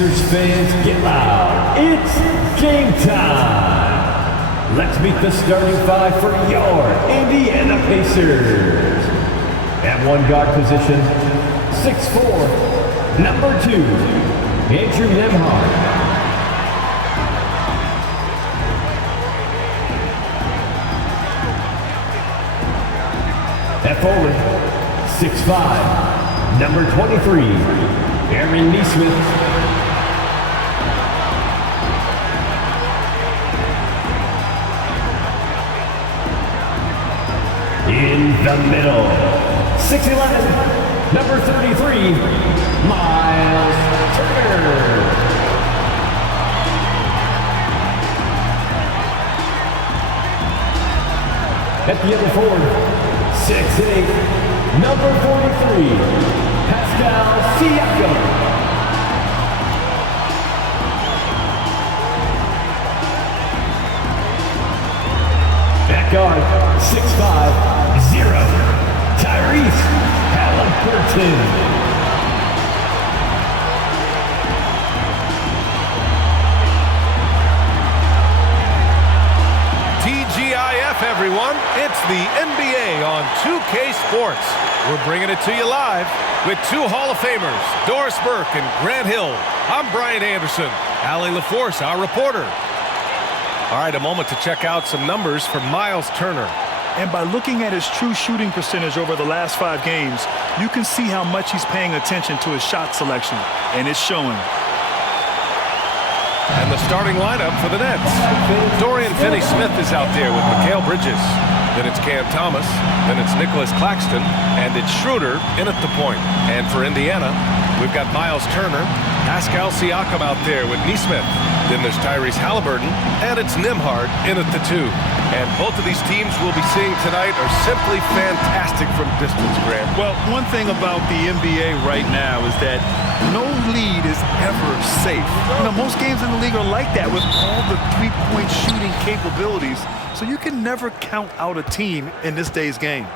Pacers fans, get loud. It's game time. Let's meet the starting five for your Indiana Pacers. At one guard position, 6'4", number 2, Andrew Nembhard. At forward, 6'5", number 23, Aaron Nesmith. In the middle, 6'11", number 33, Miles Turner. At the other forward, 6'8", number 43, Pascal Siakam. At guard, 6'5", 0, Tyrese Haliburton. TGIF, everyone. It's the NBA on 2K Sports. We're bringing it to you live with two Hall of Famers, Doris Burke and Grant Hill. I'm Brian Anderson. Allie LaForce, our reporter. All right, a moment to check out some numbers for Miles Turner. And by looking at his true shooting percentage over the last 5 games, you can see how much he's paying attention to his shot selection, and it's showing. And the starting lineup for the Nets. Dorian Finney-Smith is out there with Mikal Bridges. Then it's Cam Thomas. Then it's Nicholas Claxton. And it's Schroeder in at the point. And for Indiana, we've got Miles Turner, Pascal Siakam out there with Nesmith. Then there's Tyrese Haliburton, and it's Nembhard in at the 2. And both of these teams we'll be seeing tonight are simply fantastic from distance, Grant. Well, one thing about the NBA right now is that no lead is ever safe. You know, most games in the league are like that with all the three-point shooting capabilities. So you can never count out a team in this day's game.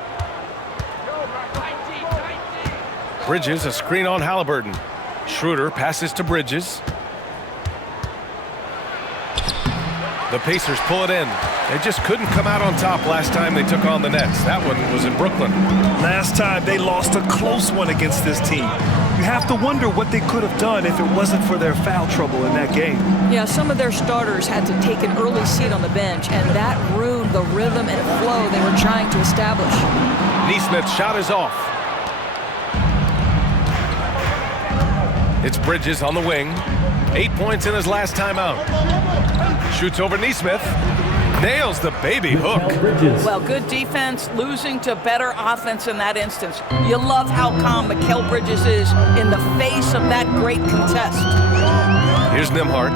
Bridges, a screen on Haliburton. Schroeder passes to Bridges. The Pacers pull it in. They just couldn't come out on top last time they took on the Nets. That one was in Brooklyn. Last time they lost a close one against this team. You have to wonder what they could have done if it wasn't for their foul trouble in that game. Yeah, some of their starters had to take an early seat on the bench, and that ruined the rhythm and flow they were trying to establish. Nesmith's shot is off. It's Bridges on the wing. 8 points in his last time out. Shoots over Nesmith. Nails the baby hook. Well, good defense, losing to better offense in that instance. You love how calm Mikal Bridges is in the face of that great contest. Here's Nembhard.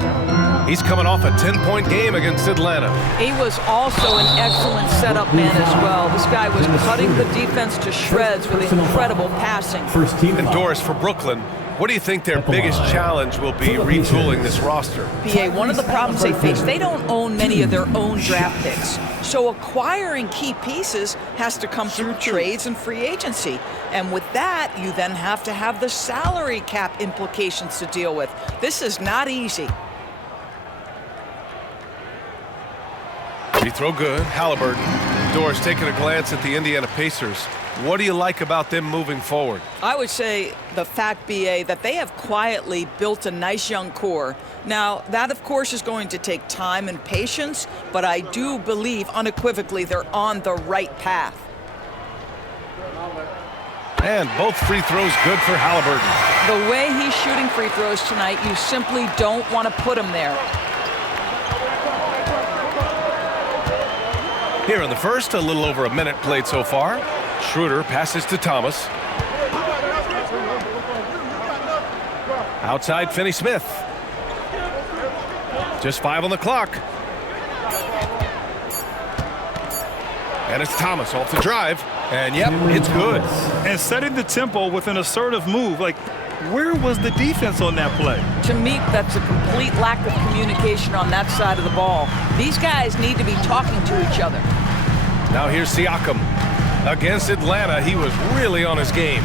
He's coming off a 10-point game against Atlanta. He was also an excellent setup man as well. This guy was cutting the defense to shreds with incredible passing. And Doris, for Brooklyn, what do you think their biggest challenge will be retooling this roster? PA, one of the problems they face, they don't own many of their own draft picks. So acquiring key pieces has to come through trades and free agency. And with that, you then have to have the salary cap implications to deal with. This is not easy. Free throw good. Haliburton. Doris taking a glance at the Indiana Pacers. What do you like about them moving forward? I would say the fact, BA, that they have quietly built a nice young core. Now, that, of course, is going to take time and patience, but I do believe unequivocally they're on the right path. And both free throws good for Haliburton. The way he's shooting free throws tonight, you simply don't want to put him there. Here in the first, a little over a minute played so far. Schroeder passes to Thomas. Outside, Finney-Smith. Just 5 on the clock. And it's Thomas off the drive. And yep, it's good. And setting the tempo with an assertive move. Like, where was the defense on that play? To me, that's a complete lack of communication on that side of the ball. These guys need to be talking to each other. Now here's Siakam. Against Atlanta, he was really on his game.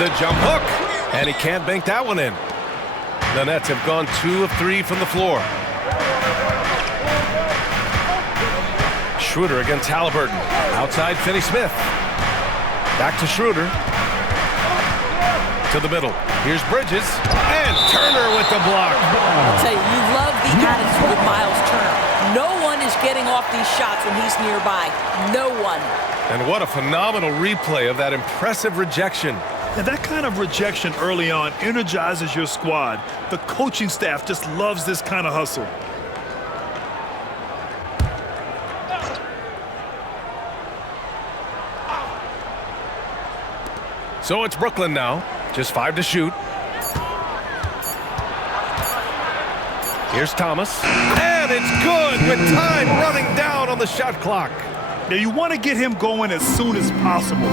The jump hook, and he can't bank that one in. The Nets have gone 2 of 3 from the floor. Schroeder against Halliburton. Outside Finney-Smith. Back to Schroeder. To the middle. Here's Bridges. And Turner with the block. I'll tell you, you love the attitude of Miles Turner. No one is getting off these shots when he's nearby. No one. And what a phenomenal replay of that impressive rejection. And that kind of rejection early on energizes your squad. The coaching staff just loves this kind of hustle. So it's Brooklyn now. Just 5 to shoot. Here's Thomas. And it's good with time running down on the shot clock. Now you want to get him going as soon as possible.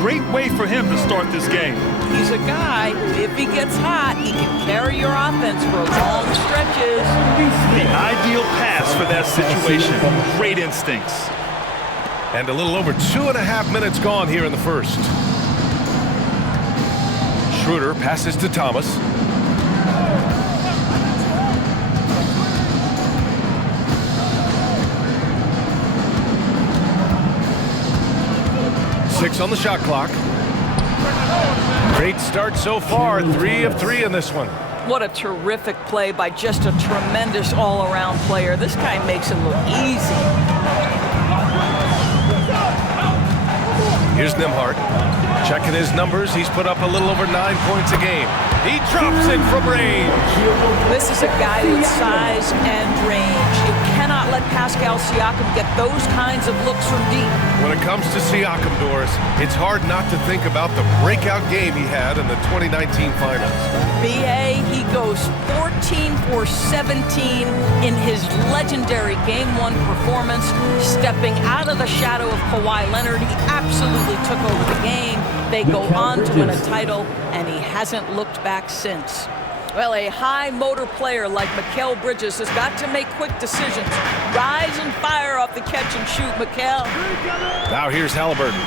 Great way for him to start this game. He's a guy, if he gets hot, he can carry your offense for long stretches. The ideal pass for that situation. Great instincts. And a little over 2.5 minutes gone here in the first. Schroeder passes to Thomas. Six on the shot clock. Great start so far. 3 of 3 in this one. What a terrific play by just a tremendous all-around player. This guy makes it look easy. Here's Nembhard. Checking his numbers. He's put up a little over 9 points a game. He drops it from range. This is a guy with size and range. You cannot let Pascal Siakam get those kinds of looks from deep. When it comes to Siakam, Doris, it's hard not to think about the breakout game he had in the 2019 finals. B.A., he goes 14 for 17 in his legendary Game 1 performance. Stepping out of the shadow of Kawhi Leonard, he absolutely took over the game. They go on to win a title, and he hasn't looked back since. Well, a high motor player like Mikal Bridges has got to make quick decisions. Rise and fire off the catch and shoot, Mikal. Now here's Halliburton.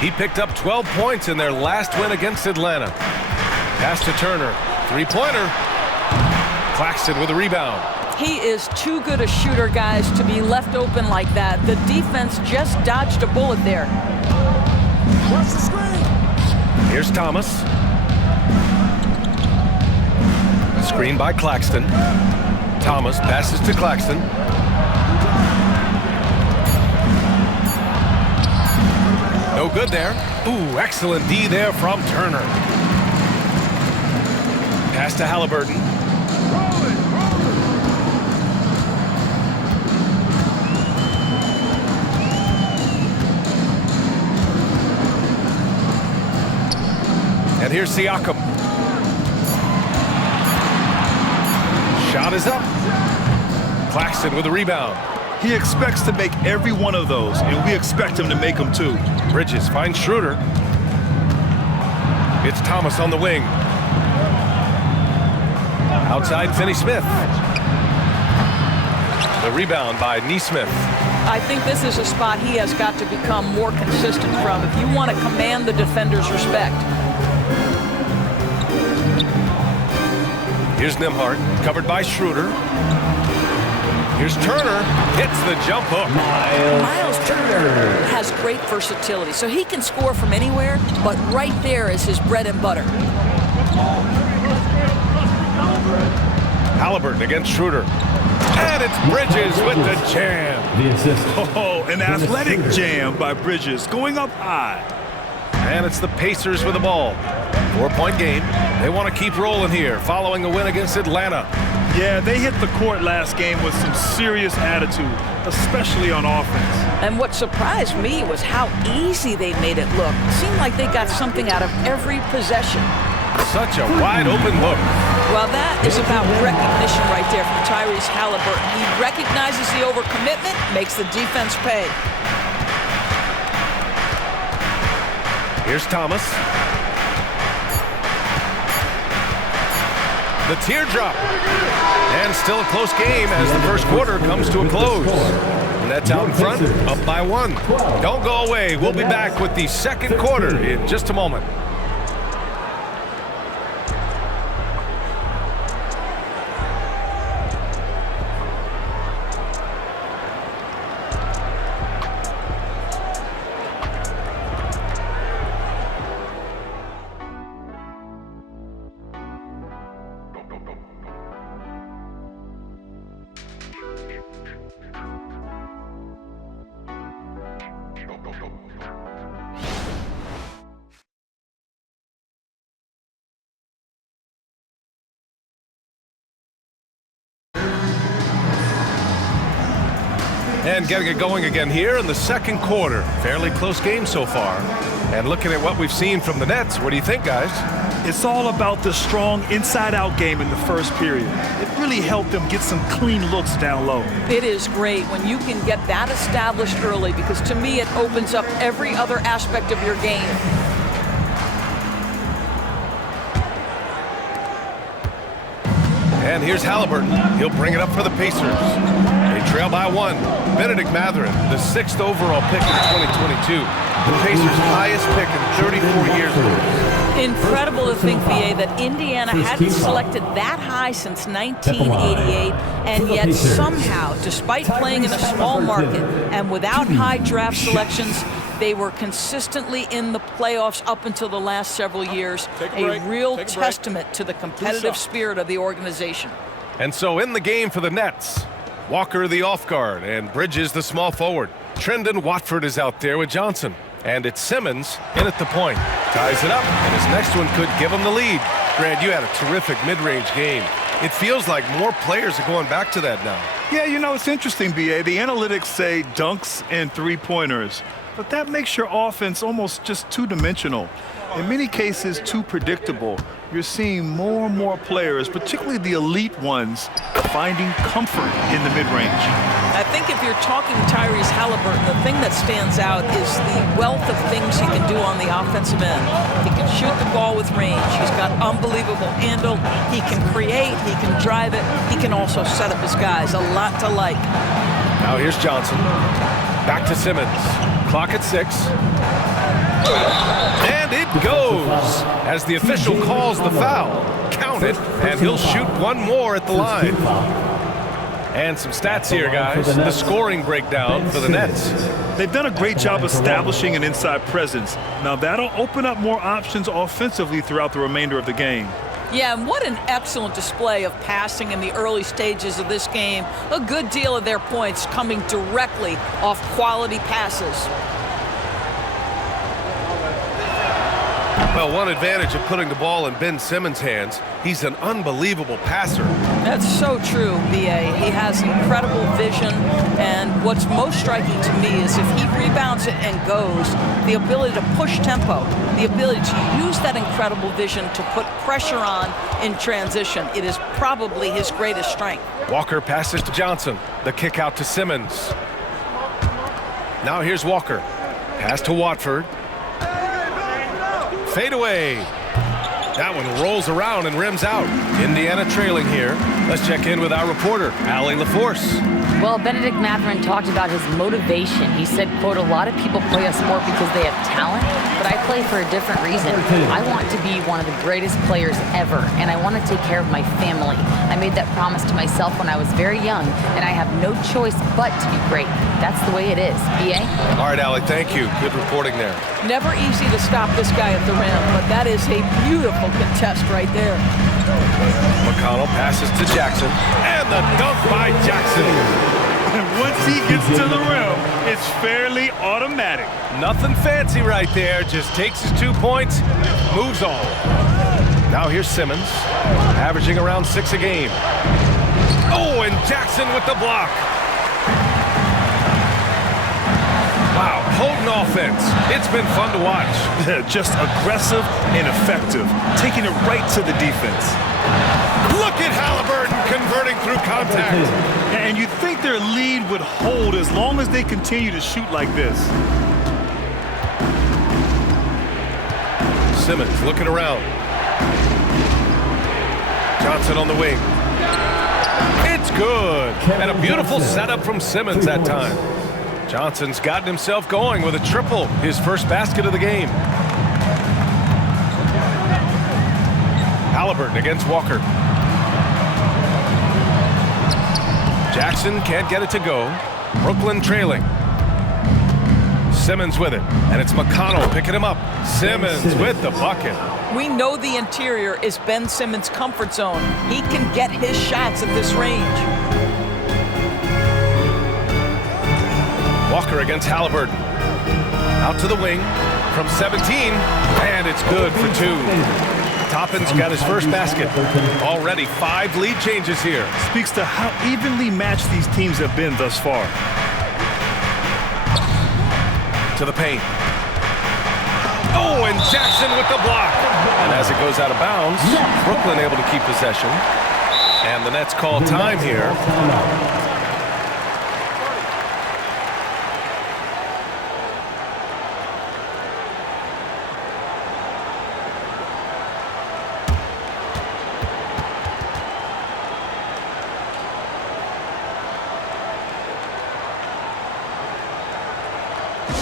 He picked up 12 points in their last win against Atlanta. Pass to Turner. Three-pointer. Claxton with a rebound. He is too good a shooter, guys, to be left open like that. The defense just dodged a bullet there. Watch the screen. Here's Thomas. Screen by Claxton. Thomas passes to Claxton. No good there. Ooh, excellent D there from Turner. Pass to Halliburton. And here's Siakam. Shot is up. Claxton with a rebound. He expects to make every one of those, and we expect him to make them too. Bridges finds Schroeder. It's Thomas on the wing. Outside Finney-Smith. The rebound by Nesmith. I think this is a spot he has got to become more consistent from if you want to command the defender's respect. Here's Nembhard, covered by Schroeder. Here's Turner, hits the jump hook. Miles Turner has great versatility, so he can score from anywhere, but right there is his bread and butter. Halliburton against Schroeder. And it's Bridges with the jam. The assist. Oh, an athletic jam by Bridges, going up high. And it's the Pacers with the ball. 4-point game. They want to keep rolling here following a win against Atlanta. Yeah, they hit the court last game with some serious attitude, especially on offense. And what surprised me was how easy they made it look. It seemed like they got something out of every possession. Such a wide open look. Well, that is about recognition right there from Tyrese Halliburton. He recognizes the overcommitment, makes the defense pay. Here's Thomas. The teardrop. And still a close game as the first quarter comes to a close. Nets out in front, up by 1. Don't go away. We'll be back with the second quarter in just a moment. And getting it going again here in the second quarter. Fairly close game so far. And looking at what we've seen from the Nets, what do you think, guys? It's all about the strong inside-out game in the first period. It really helped them get some clean looks down low. It is great when you can get that established early, because to me it opens up every other aspect of your game. And here's Haliburton. He'll bring it up for the Pacers. They trail by 1. Bennedict Mathurin, the 6th overall pick in 2022. The Pacers' highest pick in 34 years. Incredible to think, VA, that Indiana hadn't selected that high since 1988, and yet somehow, despite playing in a small market and without high draft selections, they were consistently in the playoffs up until the last several years. A real testament to the competitive spirit of the organization. And so in the game for the Nets, Walker the off guard and Bridges the small forward. Trendon Watford is out there with Johnson. And it's Simmons in at the point. Ties it up, and his next one could give him the lead. Grant, you had a terrific mid-range game. It feels like more players are going back to that now. Yeah, you know, it's interesting, B.A. The analytics say dunks and three-pointers, but that makes your offense almost just two-dimensional. In many cases, too predictable. You're seeing more and more players, particularly the elite ones, finding comfort in the mid-range. I think if you're talking Tyrese Haliburton, the thing that stands out is the wealth of things he can do on the offensive end. He can shoot the ball with range. He's got unbelievable handle. He can create. He can drive it. He can also set up his guys. A lot to like. Now here's Johnson. Back to Simmons. Clock at 6. And it goes as the official calls the foul. Count it, and he'll shoot one more at the line. And some stats here, guys. The scoring breakdown for the Nets. They've done a great job establishing an inside presence. Now that'll open up more options offensively throughout the remainder of the game. Yeah, and what an excellent display of passing in the early stages of this game. A good deal of their points coming directly off quality passes. Well, one advantage of putting the ball in Ben Simmons' hands, he's an unbelievable passer. That's so true, B.A. He has incredible vision, and what's most striking to me is if he rebounds it and goes, the ability to push tempo, the ability to use that incredible vision to put pressure on in transition. It is probably his greatest strength. Walker passes to Johnson. The kick out to Simmons. Now here's Walker. Pass to Watford. Fade away. That one rolls around and rims out. Indiana trailing here. Let's check in with our reporter, Allie LaForce. Well, Bennedict Mathurin talked about his motivation. He said, quote, "A lot of people play a sport because they have talent, but I play for a different reason. I want to be one of the greatest players ever, and I want to take care of my family. I made that promise to myself when I was very young, and I have no choice but to be great. That's the way it is." B.A.? All right, Allie, thank you. Good reporting there. Never easy to stop this guy at the rim, but that is a beautiful contest right there. McConnell passes to Jackson, and the dunk by Jackson. And once he gets to the rim, it's fairly automatic. Nothing fancy right there, just takes his 2 points, moves on. Now here's Simmons, averaging around 6 a game. Oh, and Jackson with the block. Wow, potent offense. It's been fun to watch. Just aggressive and effective, taking it right to the defense. Look at Haliburton converting through contact. And you'd think their lead would hold as long as they continue to shoot like this. Simmons looking around. Johnson on the wing. It's good. And a beautiful setup from Simmons that time. Johnson's gotten himself going with a triple, his first basket of the game. Haliburton against Walker. Jackson can't get it to go. Brooklyn trailing. Simmons with it, and it's McConnell picking him up. Simmons with the bucket. We know the interior is Ben Simmons' comfort zone. He can get his shots at this range. Walker against Haliburton. Out to the wing from 17, and it's good for 2. Toppin's got his first basket. Already 5 lead changes here. Speaks to how evenly matched these teams have been thus far. to the paint. Oh, and Jackson with the block. And as it goes out of bounds, Brooklyn able to keep possession. And the Nets call time here.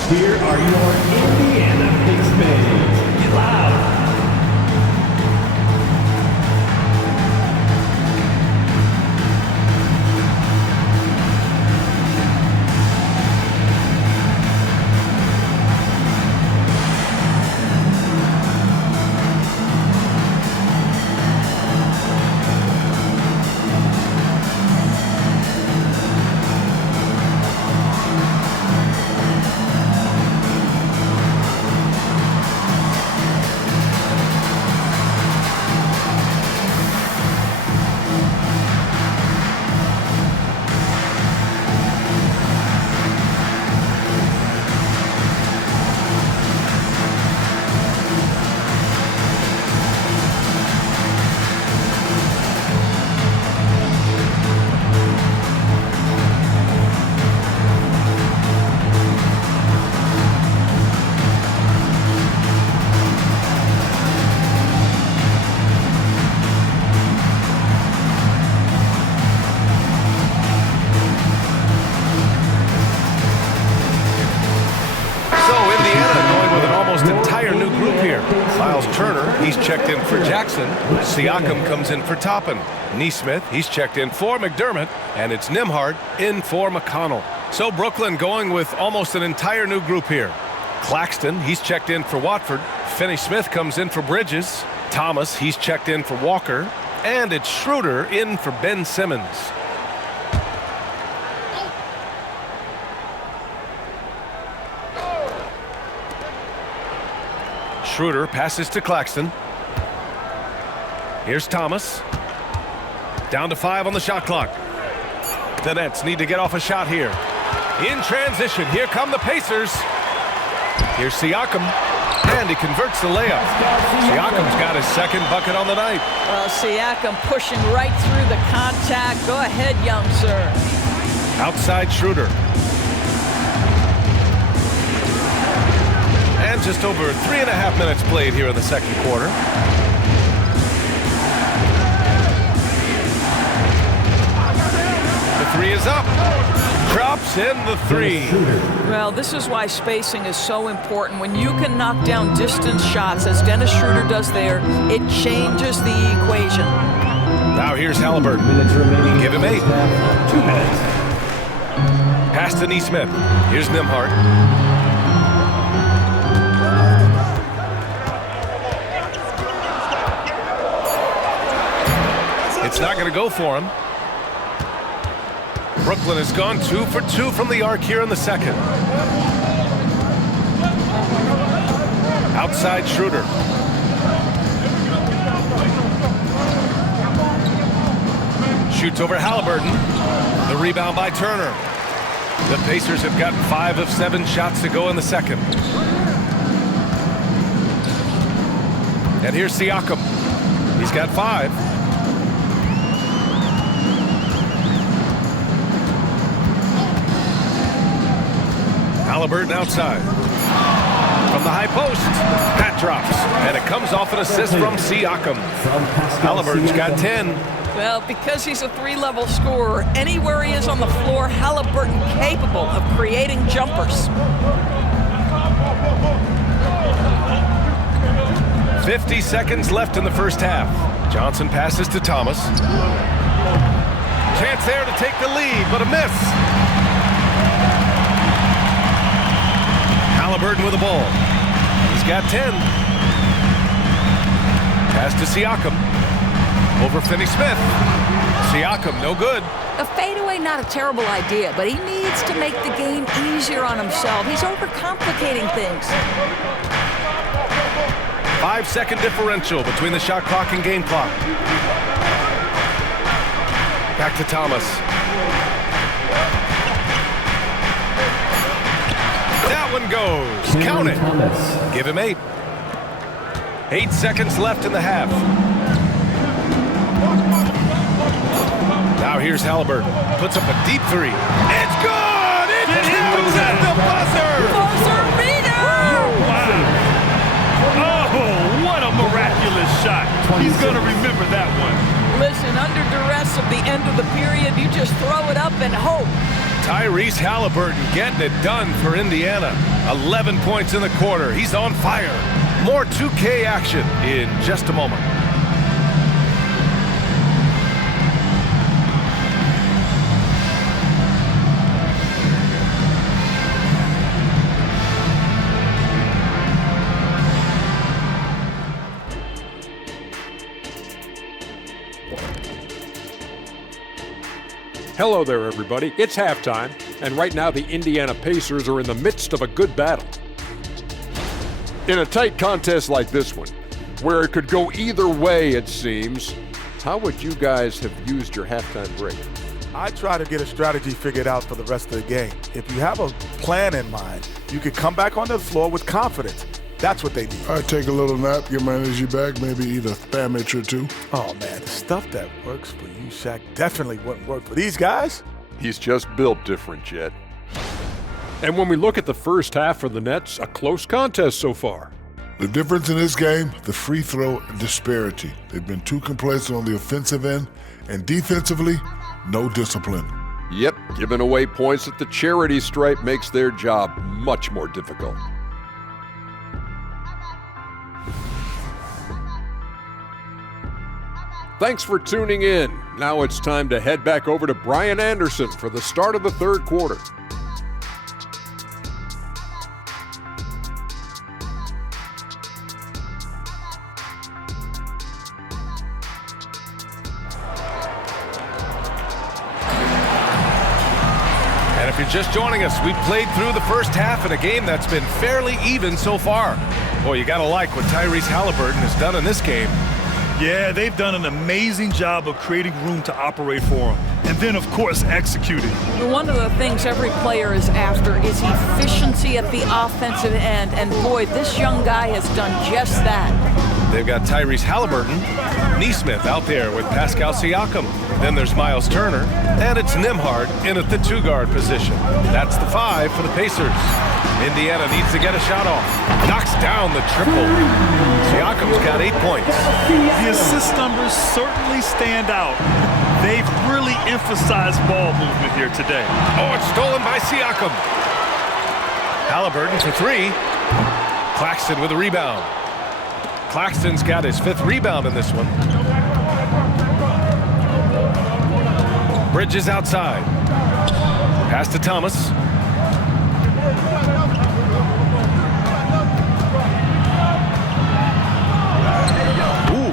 Here are your Indiana Pacers. Get loud. He's checked in for Jackson. Siakam comes in for Toppin. Nesmith, he's checked in for McDermott. And it's Nembhard in for McConnell. So Brooklyn going with almost an entire new group here. Claxton, he's checked in for Watford. Finney-Smith comes in for Bridges. Thomas, he's checked in for Walker. And it's Schroeder in for Ben Simmons. Schroeder passes to Claxton. Here's Thomas. Down to 5 on the shot clock. The Nets need to get off a shot here. In transition, here come the Pacers. Here's Siakam, and he converts the layup. Siakam's got his second bucket on the night. Well, Siakam pushing right through the contact. Go ahead, young sir. Outside Schroeder. And just over 3.5 minutes played here in the second quarter. The three is up. Drops in the three. Well, this is why spacing is so important. When you can knock down distance shots, as Dennis Schroeder does there, it changes the equation. Now here's Halliburton. Minutes remaining. Give him 8. 2 minutes. Pass to Nesmith. Here's Nembhard. It's not going to go for him. Brooklyn has gone 2 for 2 from the arc here in the second. Outside Schroeder. Shoots over Halliburton. The rebound by Turner. The Pacers have gotten 5 of 7 shots to go in the second. And here's Siakam. He's got 5. Halliburton outside. From the high post, that drops. And it comes off an assist from Siakam. Halliburton's got 10. Well, because he's a 3-level scorer, anywhere he is on the floor, Halliburton capable of creating jumpers. 50 seconds left in the first half. Johnson passes to Thomas. Chance there to take the lead, but a miss. Halliburton with the ball. He's got 10. Pass to Siakam. Over Finney-Smith. Siakam, no good. A fadeaway, not a terrible idea, but he needs to make the game easier on himself. He's overcomplicating things. 5-second differential between the shot clock and game clock. Back to Thomas. That one goes. Count it. Thomas. Give him 8. 8 seconds left in the half. Now here's Halliburton. Puts up a deep 3. It's good! It counts at the buzzer! Buzzer beater! Oh, what a miraculous shot. He's going to remember that one. Listen, under duress at the end of the period, you just throw it up and hope. Tyrese Halliburton getting it done for Indiana. 11 points in the quarter. He's on fire. More 2K action in just a moment. Hello there, everybody. It's halftime, and right now the Indiana Pacers are in the midst of a good battle. In a tight contest like this one, where it could go either way, it seems, how would you guys have used your halftime break? I try to get a strategy figured out for the rest of the game. If you have a plan in mind, you can come back on the floor with confidence. That's what they need. I take a little nap, get my energy back, maybe eat a sandwich or two. Oh, man, the stuff that works for you, Shaq, definitely wouldn't work for these guys. He's just built different, Jet. And when we look at the first half for the Nets, a close contest so far. The difference in this game, the free throw disparity. They've been too complacent on the offensive end, and defensively, no discipline. Yep, giving away points at the charity stripe makes their job much more difficult. Thanks for tuning in. Now it's time to head back over to Brian Anderson for the start of the third quarter. And if you're just joining us, we played through the first half in a game that's been fairly even so far. Boy, you gotta like what Tyrese Halliburton has done in this game. Yeah, they've done an amazing job of creating room to operate for him. And then, of course, executing. One of the things every player is after is efficiency at the offensive end. And boy, this young guy has done just that. They've got Tyrese Halliburton, Neesmith out there with Pascal Siakam. Then there's Miles Turner, and it's Nembhard in at the 2-guard position. That's the 5 for the Pacers. Indiana needs to get a shot off. Knocks down the triple. Siakam's got 8 points. The assist numbers certainly stand out. They've really emphasized ball movement here today. Oh, it's stolen by Siakam. Halliburton for 3. Claxton with a rebound. Claxton's got his 5th rebound in this one. Bridges outside. Pass to Thomas.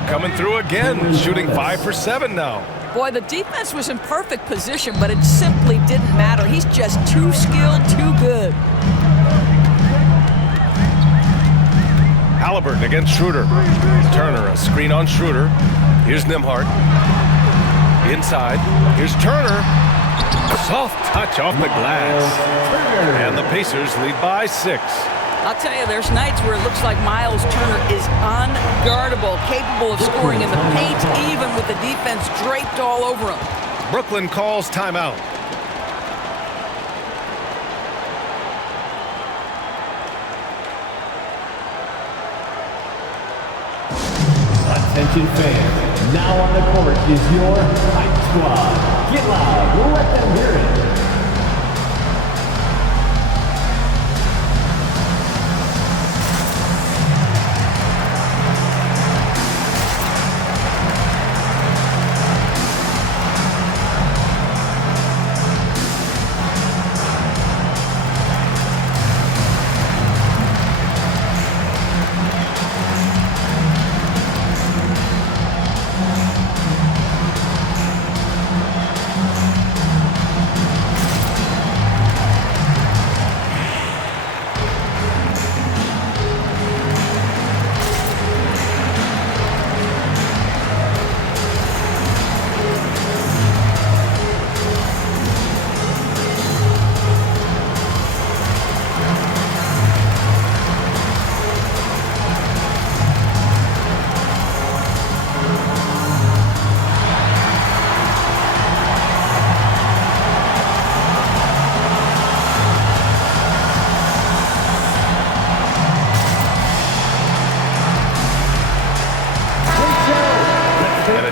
Coming through again, shooting 5 for 7 now. Boy, the defense was in perfect position, but it simply didn't matter. He's just too skilled, too good. Halliburton against Schroeder. Turner, a screen on Schroeder. Here's Nembhard. Inside. Here's Turner. Soft touch off the glass. And the Pacers lead by 6. I'll tell you, there's nights where it looks like Miles Turner is unguardable, capable of scoring in the paint, even with the defense draped all over him. Brooklyn calls timeout. Attention fans, now on the court is your Hype Squad. Get loud, let them hear it.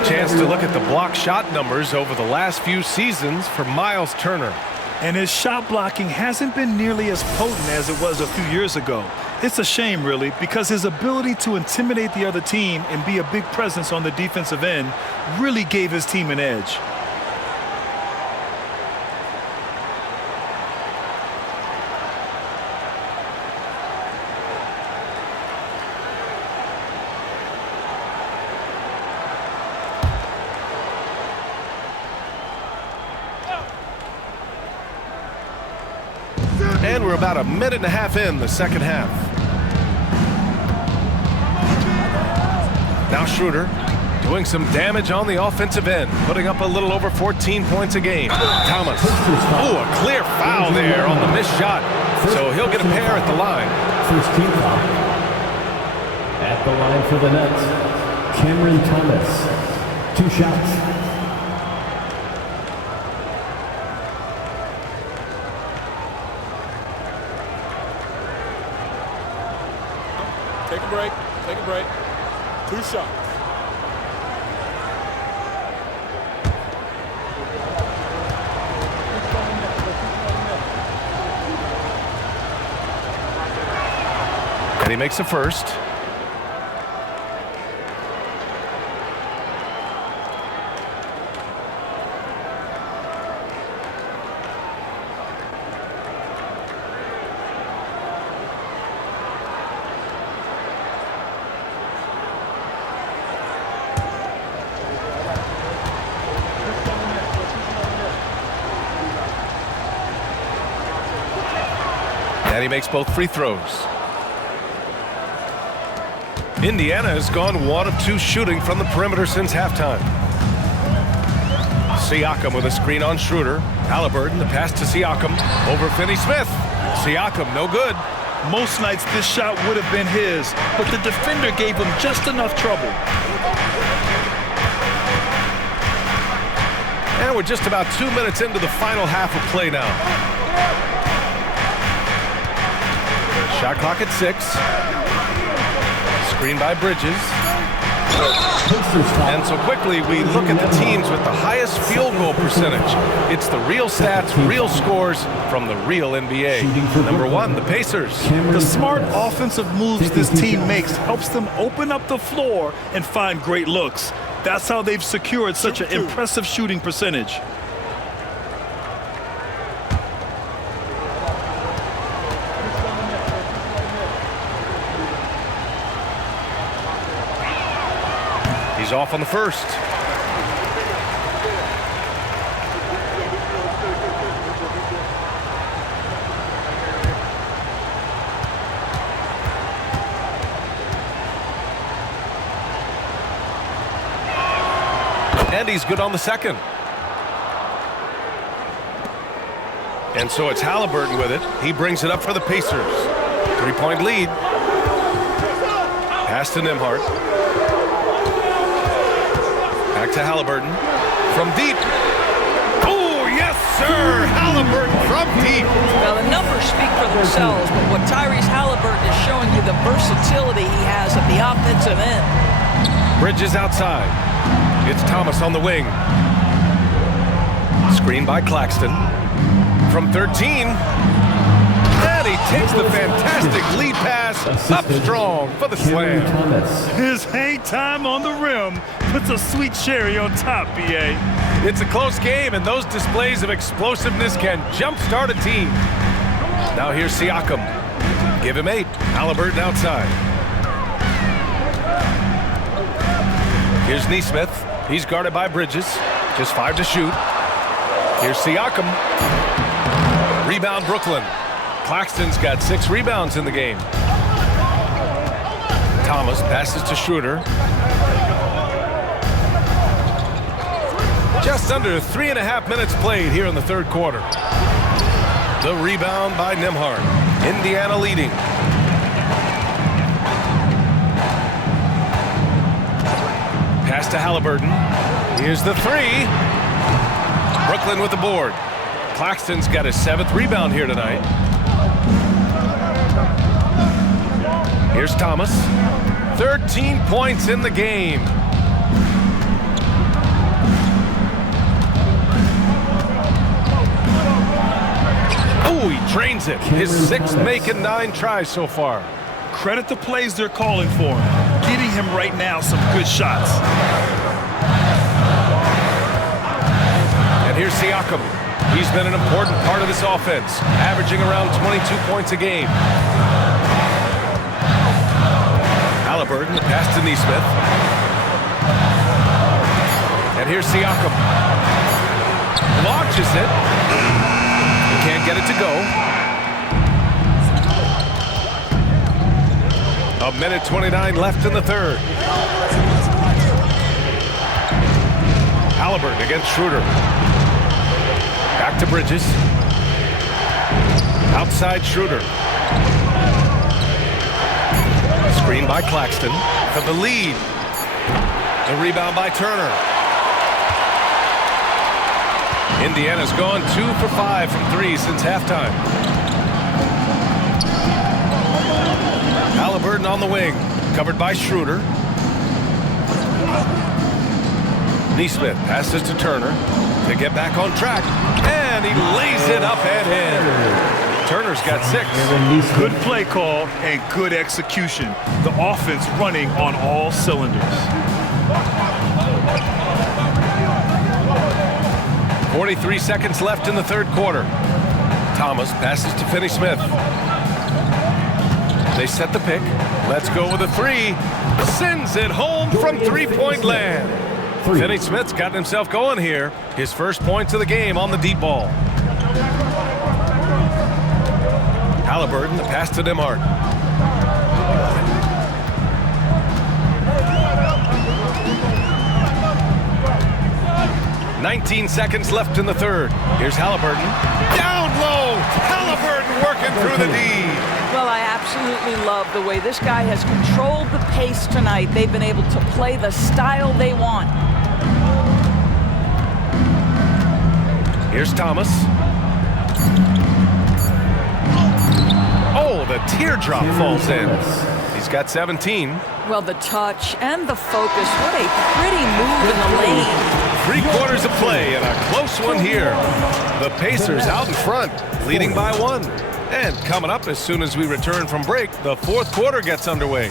chance to look at the block shot numbers over the last few seasons for Miles Turner. And his shot blocking hasn't been nearly as potent as it was a few years ago. It's a shame, really, because his ability to intimidate the other team and be a big presence on the defensive end really gave his team an edge. And we're about a minute and a half in the second half. Now Schroeder doing some damage on the offensive end, putting up a little over 14 points a game. Thomas. Oh, a clear foul there on the missed shot. So he'll get a pair at the line. First team foul. At the line for the Nets, Cameron Thomas. 2 shots. Take a break. Take a break. 2 shots. And he makes the first. And he makes both free throws. Indiana has gone 1 of 2 shooting from the perimeter since halftime. Siakam with a screen on Schroeder. Halliburton, the pass to Siakam over Finney-Smith. Siakam, no good. Most nights this shot would have been his, but the defender gave him just enough trouble. And we're just about 2 minutes into the final half of play now. Shot clock at 6. Screen by Bridges. And so quickly we look at the teams with the highest field goal percentage. It's the real stats, real scores from the real NBA. Number 1, the Pacers. The smart offensive moves this team makes helps them open up the floor and find great looks. That's how they've secured such an impressive shooting percentage. He's off on the first. And he's good on the second. And so it's Halliburton with it. He brings it up for the Pacers. 3-point lead. Pass to Nembhard. Back to Halliburton. From deep. Oh, yes, sir! Halliburton from deep. Now, the numbers speak for themselves, but what Tyrese Halliburton is showing you the versatility he has at the offensive end. Bridges outside. It's Thomas on the wing. Screen by Claxton. From 13. And he takes the fantastic lead pass up strong for the slam. His hang time on the rim puts a sweet cherry on top, B.A. It's a close game, and those displays of explosiveness can jumpstart a team. Now here's Siakam. Give him 8. Halliburton outside. Here's Nesmith. He's guarded by Bridges. Just 5 to shoot. Here's Siakam. Rebound Brooklyn. Claxton's got 6 rebounds in the game. Thomas passes to Schroeder. Just under 3.5 minutes played here in the third quarter. The rebound by Nembhard. Indiana leading. Pass to Halliburton. Here's the 3. Brooklyn with the board. Claxton's got his 7th rebound here tonight. Here's Thomas. 13 points in the game. Ooh, he drains it. His 6th make in 9 tries so far. Credit the plays they're calling for him. Getting him right now some good shots. And here's Siakam. He's been an important part of this offense, averaging around 22 points a game. Halliburton, the pass to Nesmith. And here's Siakam. Launches it. He can't get it to go. 1:29 left in the third. Halliburton against Schroeder. Back to Bridges. Outside Schroeder. Screen by Claxton for the lead. The rebound by Turner. Indiana's gone 2 for 5 from 3 since halftime. Halliburton on the wing, covered by Schroeder. Nesmith passes to Turner to get back on track, and he lays it up and in. Turner's got 6. Good play call and good execution. The offense running on all cylinders. 43 seconds left in the third quarter. Thomas passes to Finney-Smith. They set the pick. Let's go with a 3. Sends it home from three-point land. Finney-Smith's gotten himself going here. His first points of the game on the deep ball. Halliburton, the pass to Nembhard. 19 seconds left in the third. Here's Halliburton. Down low. Halliburton working through the D. Well, I absolutely love the way this guy has controlled the pace tonight. They've been able to play the style they want. Here's Thomas. Oh, the teardrop falls in. He's got 17. Well, the touch and the focus. What a pretty move in the lane. 3 quarters of play and a close one here. The Pacers out in front, leading by 1. And coming up as soon as we return from break, the fourth quarter gets underway.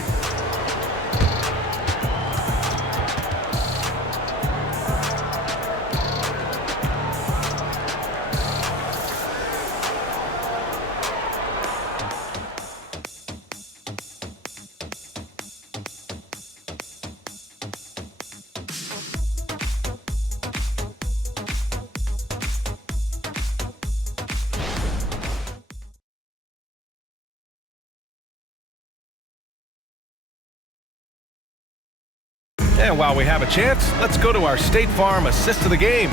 And while we have a chance, let's go to our State Farm assist of the game.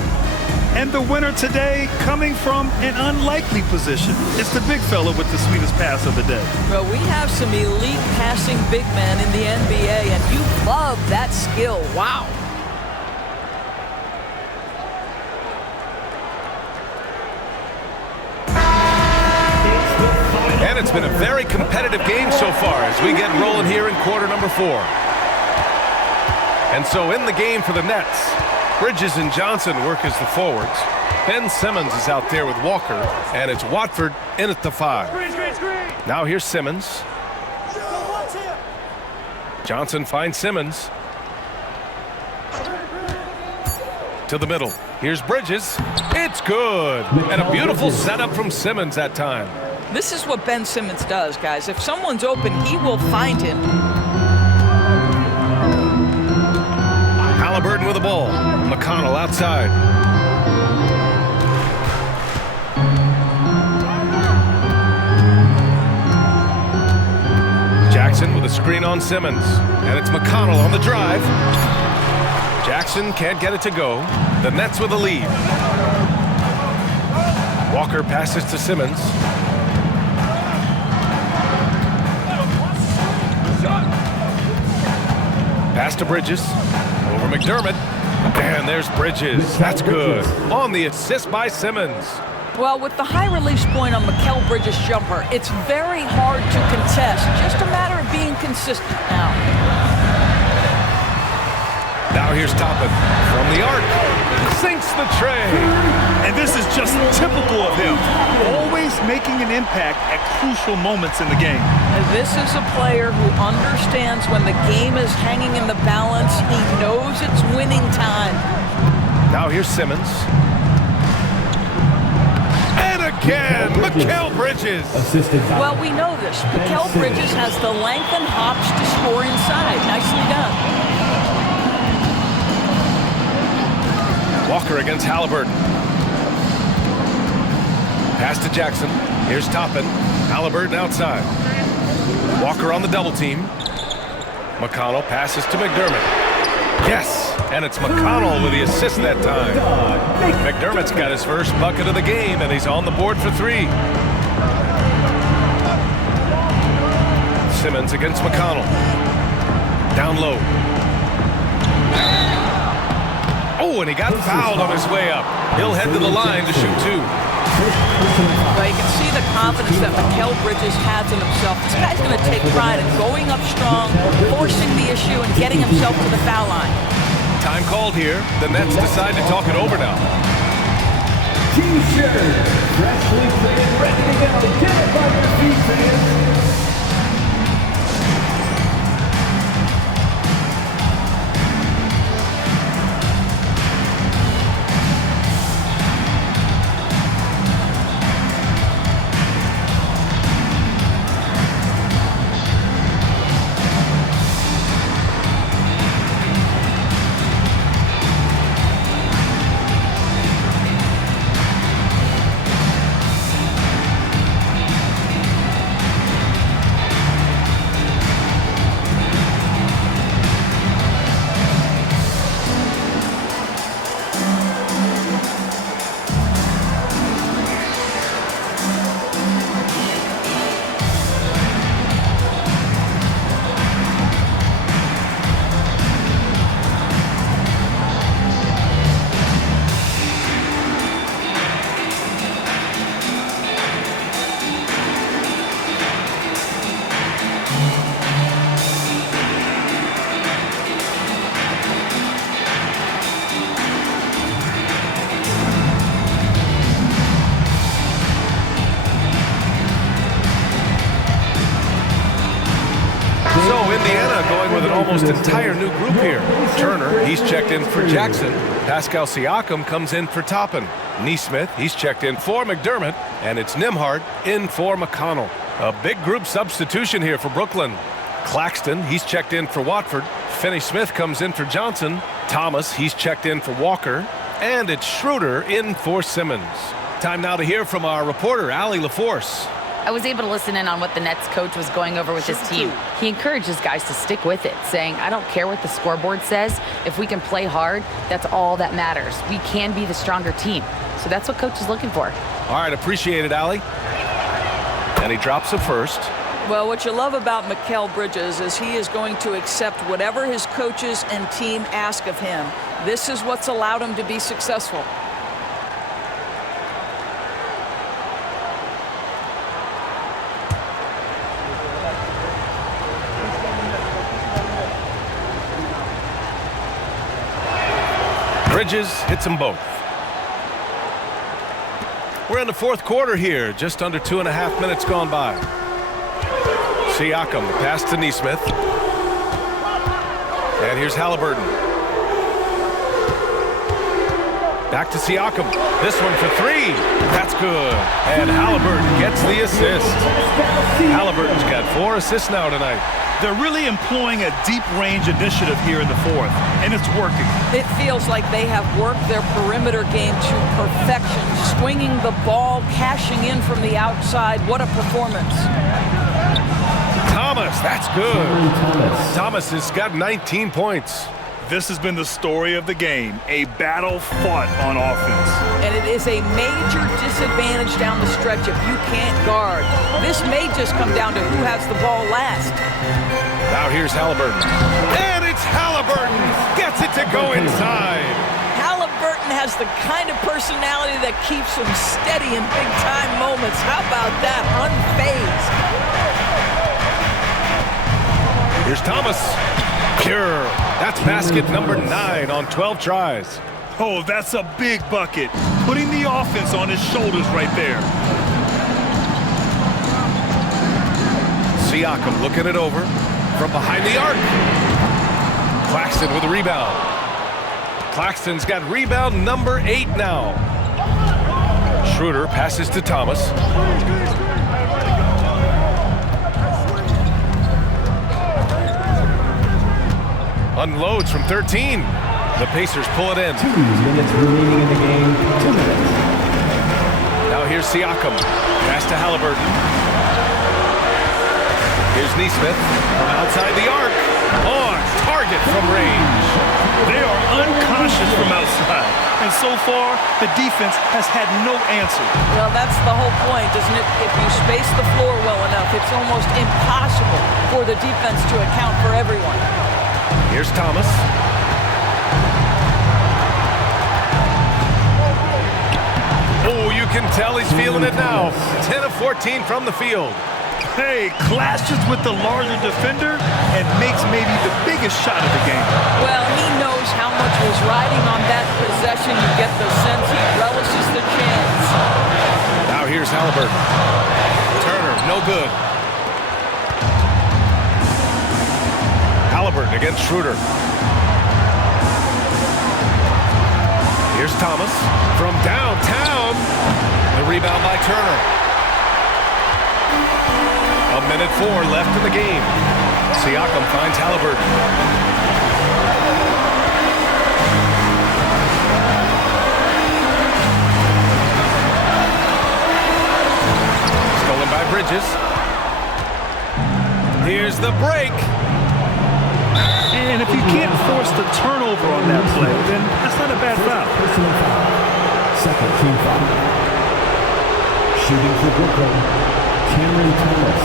And the winner today coming from an unlikely position. It's the big fella with the sweetest pass of the day. Well, we have some elite passing big men in the NBA, and you love that skill. Wow. And it's been a very competitive game so far as we get rolling here in quarter number 4. And so in the game for the Nets, Bridges and Johnson work as the forwards. Ben Simmons is out there with Walker, and it's Watford in at the 5. Now here's Simmons. Johnson finds Simmons. To the middle. Here's Bridges. It's good. And a beautiful setup from Simmons that time. This is what Ben Simmons does, guys. If someone's open, he will find him. Halliburton with the ball. McConnell outside. Jackson with a screen on Simmons. And it's McConnell on the drive. Jackson can't get it to go. The Nets with the lead. Walker passes to Simmons. Pass to Bridges. Over McDermott. And there's Bridges. That's good. On the assist by Simmons. Well, with the high release point on Mikal Bridges' jumper, it's very hard to contest. Just a matter of being consistent now. Now here's Toppin from the arc. Sinks the tray. And this is just typical of him. Always making an impact at crucial moments in the game. And this is a player who understands when the game is hanging in the balance. He knows it's winning time. Now here's Simmons. And again, Mikal Bridges. Assisted by Well, we know this. Mikal Bridges has the length and hops to score inside. Nicely done. Walker against Halliburton. Pass to Jackson. Here's Toppin. Halliburton outside. Walker on the double team. McConnell passes to McDermott. Yes, and it's McConnell with the assist that time. McDermott's got his first bucket of the game, and he's on the board for 3. Simmons against McConnell. Down low. Oh, and he got fouled on his way up. He'll head to the line to shoot 2. Well, you can see the confidence that Mikal Bridges has in himself. This guy's going to take pride in going up strong, forcing the issue, and getting himself to the foul line. Time called here. The Nets decide to talk it over now. T-shirt. Freshly printed, ready to go. Get up on your feet, fans. So Indiana going with an almost entire new group here. Turner, he's checked in for Jackson. Pascal Siakam comes in for Toppin. Nesmith, he's checked in for McDermott. And it's Nembhard in for McConnell. A big group substitution here for Brooklyn. Claxton, he's checked in for Watford. Finney-Smith comes in for Johnson. Thomas, he's checked in for Walker. And it's Schroeder in for Simmons. Time now to hear from our reporter, Allie LaForce. I was able to listen in on what the Nets coach was going over with his team. He encourages guys to stick with it, saying, I don't care what the scoreboard says. If we can play hard, that's all that matters. We can be the stronger team. So that's what coach is looking for. All right, appreciate it, Allie. And he drops a first. Well, what you love about Mikal Bridges is he is going to accept whatever his coaches and team ask of him. This is what's allowed him to be successful. Bridges hits them both. We're in the fourth quarter here, just under 2.5 minutes gone by. Siakam, pass to Nesmith. And here's Halliburton. Back to Siakam. This one for 3. That's good. And Halliburton gets the assist. Halliburton's got 4 assists now tonight. They're really employing a deep-range initiative here in the fourth, and it's working. It feels like they have worked their perimeter game to perfection, swinging the ball, cashing in from the outside. What a performance. Thomas, that's good. Thomas has got 19 points. This has been the story of the game, a battle fought on offense. And it is a major disadvantage down the stretch if you can't guard. This may just come down to who has the ball last. Now here's Halliburton. And it's Halliburton. Gets it to go inside. Halliburton has the kind of personality that keeps him steady in big-time moments. How about that? Unfazed. Here's Thomas. Pure. That's basket number 9 on 12 tries. Oh, that's a big bucket. Putting the offense on his shoulders right there. Siakam looking it over from behind the arc. Claxton with a rebound. Claxton's got rebound number 8 now. Schroeder passes to Thomas. Unloads from 13. The Pacers pull it in. 2 minutes remaining in the game. 2 minutes. Now here's Siakam. Pass to Halliburton. Here's Nesmith from outside the arc. On target from range. They are uncautious from outside. And so far, the defense has had no answer. Well, that's the whole point, isn't it? If you space the floor well enough, it's almost impossible for the defense to account for everyone. Here's Thomas. Oh, you can tell he's feeling it now. 10 of 14 from the field. Hey, clashes with the larger defender and makes maybe the biggest shot of the game. Well, he knows how much was riding on that possession. You get the sense he relishes the chance. Now here's Halliburton. Turner, no good. Halliburton against Schroeder. Here's Thomas from downtown. The rebound by Turner. A minute 4 left in the game. Siakam finds Halliburton. Stolen by Bridges. Here's the break. And if you can't force the turnover on that play, then that's not a bad foul. Personal foul. Second team foul. Shooting for Brooklyn, Cameron Thomas.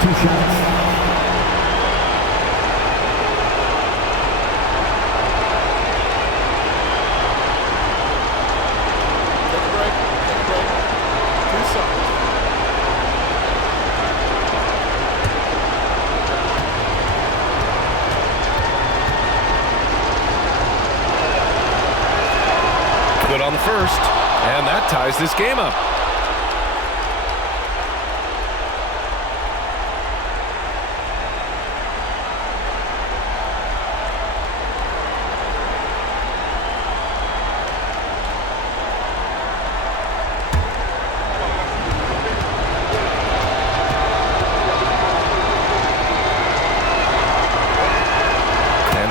2 shots. Good on the first, and that ties this game up.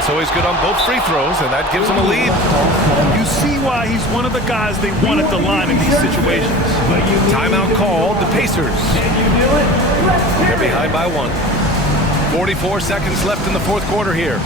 So he's good on both free throws, and that gives him a lead. You see why he's one of the guys they want at the line in these situations. Timeout called. The Pacers. They're behind by 1. 44 seconds left in the fourth quarter here.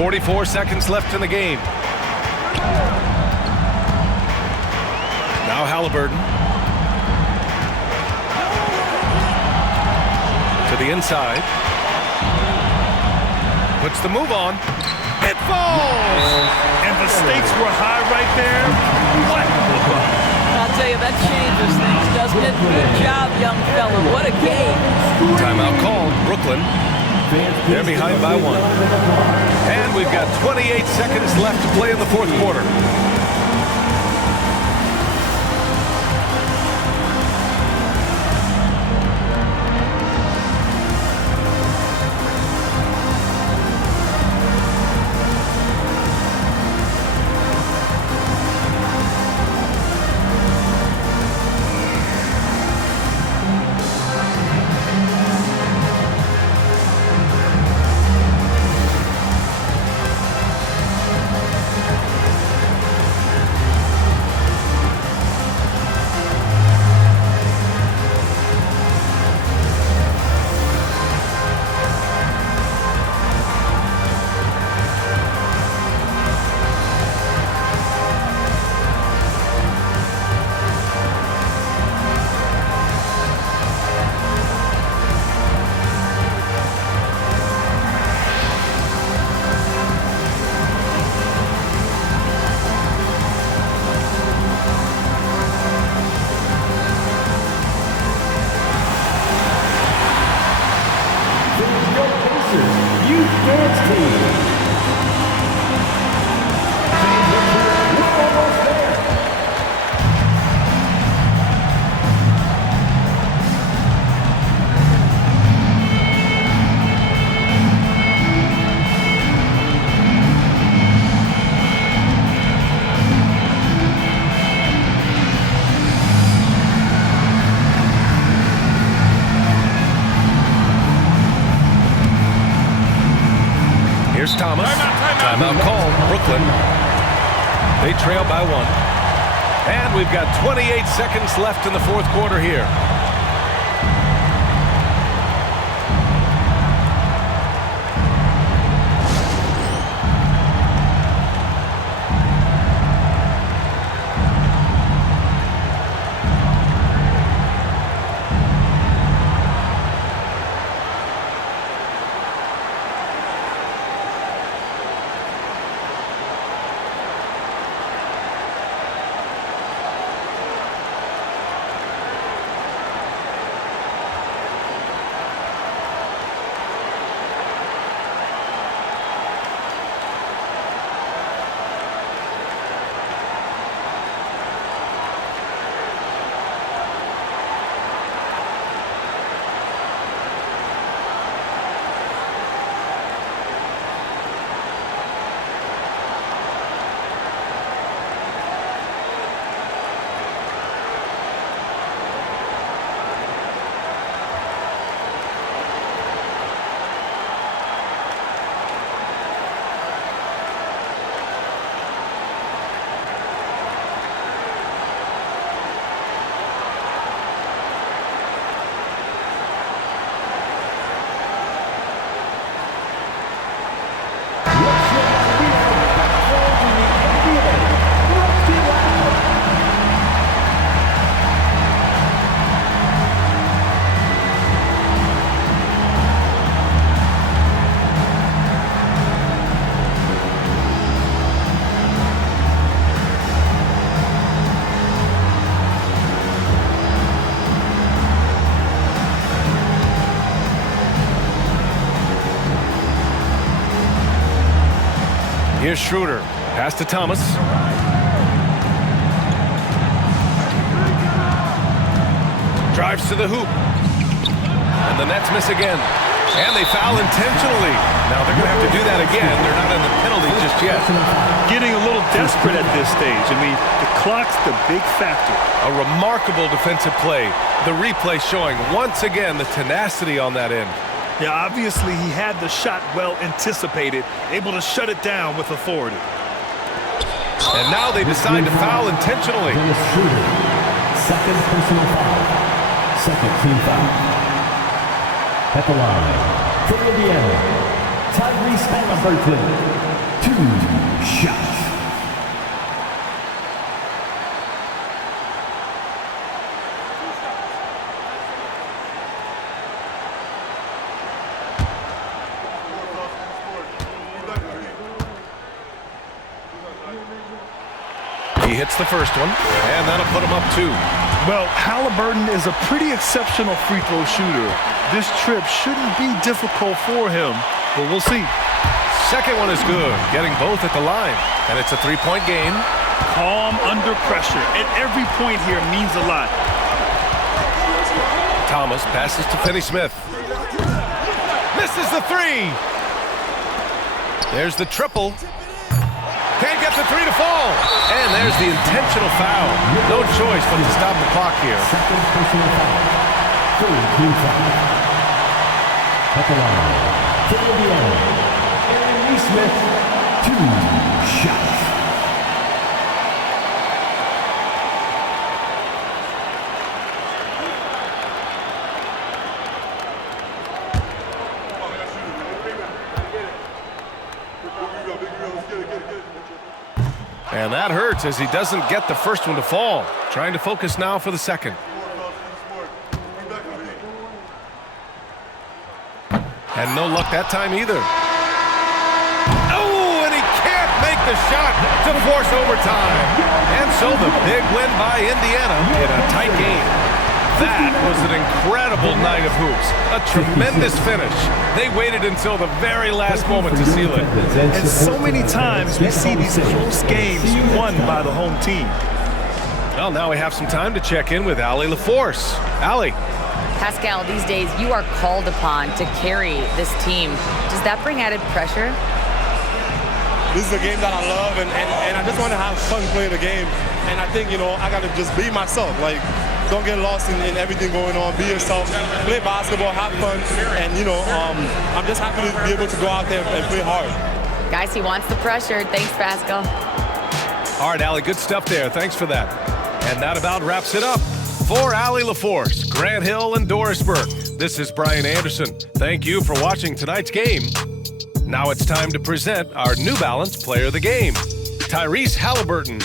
44 seconds left in the game. Now Halliburton. To the inside. Puts the move on. It falls! And the stakes were high right there. What? I'll tell you, that changes things, doesn't it? Good job, young fella. What a game. Timeout called. Brooklyn. They're behind by 1. And we've got 28 seconds left to play in the fourth quarter. Here's Thomas. Timeout called. Brooklyn. They trail by 1. And we've got 28 seconds left in the fourth quarter here. Here's Schroeder. Pass to Thomas. Drives to the hoop. And the Nets miss again. And they foul intentionally. Now they're going to have to do that again. They're not in the penalty just yet. Getting a little desperate at this stage. I mean, the clock's the big factor. A remarkable defensive play. The replay showing once again the tenacity on that end. Yeah, obviously he had the shot well anticipated, able to shut it down with authority. And now they decide to foul intentionally. Second personal foul. Second team foul. At the line for Indiana, Tyrese Halliburton, 2 shots. He hits the first one, and that'll put him up 2. Well, Halliburton is a pretty exceptional free throw shooter. This trip shouldn't be difficult for him, but we'll see. Second one is good, getting both at the line, and it's a 3-point game. Calm under pressure, and every point here means a lot. Thomas passes to Finney-Smith. Misses the 3. There's the triple. Can't get the 3 to fall. And there's the intentional foul. No choice but to stop the clock here. Second personal foul. 3-2 foul. At the line, for Indiana, Aaron Nesmith, 2 shots. And that hurts as he doesn't get the first one to fall. Trying to focus now for the second. And no luck that time either. Oh, and he can't make the shot to force overtime. And so the big win by Indiana in a tight game. That was an incredible night of hoops. A tremendous finish. They waited until the very last moment to seal it. And so many times we see these close games won by the home team. Well, now we have some time to check in with Allie LaForce. Allie. Pascal, these days you are called upon to carry this team. Does that bring added pressure? This is a game that I love, and I just want to have fun playing the game. And I think, I got to just be myself. Like, don't get lost in everything going on. Be yourself. Play basketball, have fun. And, I'm just happy to be able to go out there and play hard. Guys, he wants the pressure. Thanks, Pascal. All right, Allie, good stuff there. Thanks for that. And that about wraps it up. For Allie LaForce, Grant Hill, and Doris Burke, this is Brian Anderson. Thank you for watching tonight's game. Now it's time to present our New Balance Player of the Game, Tyrese Halliburton.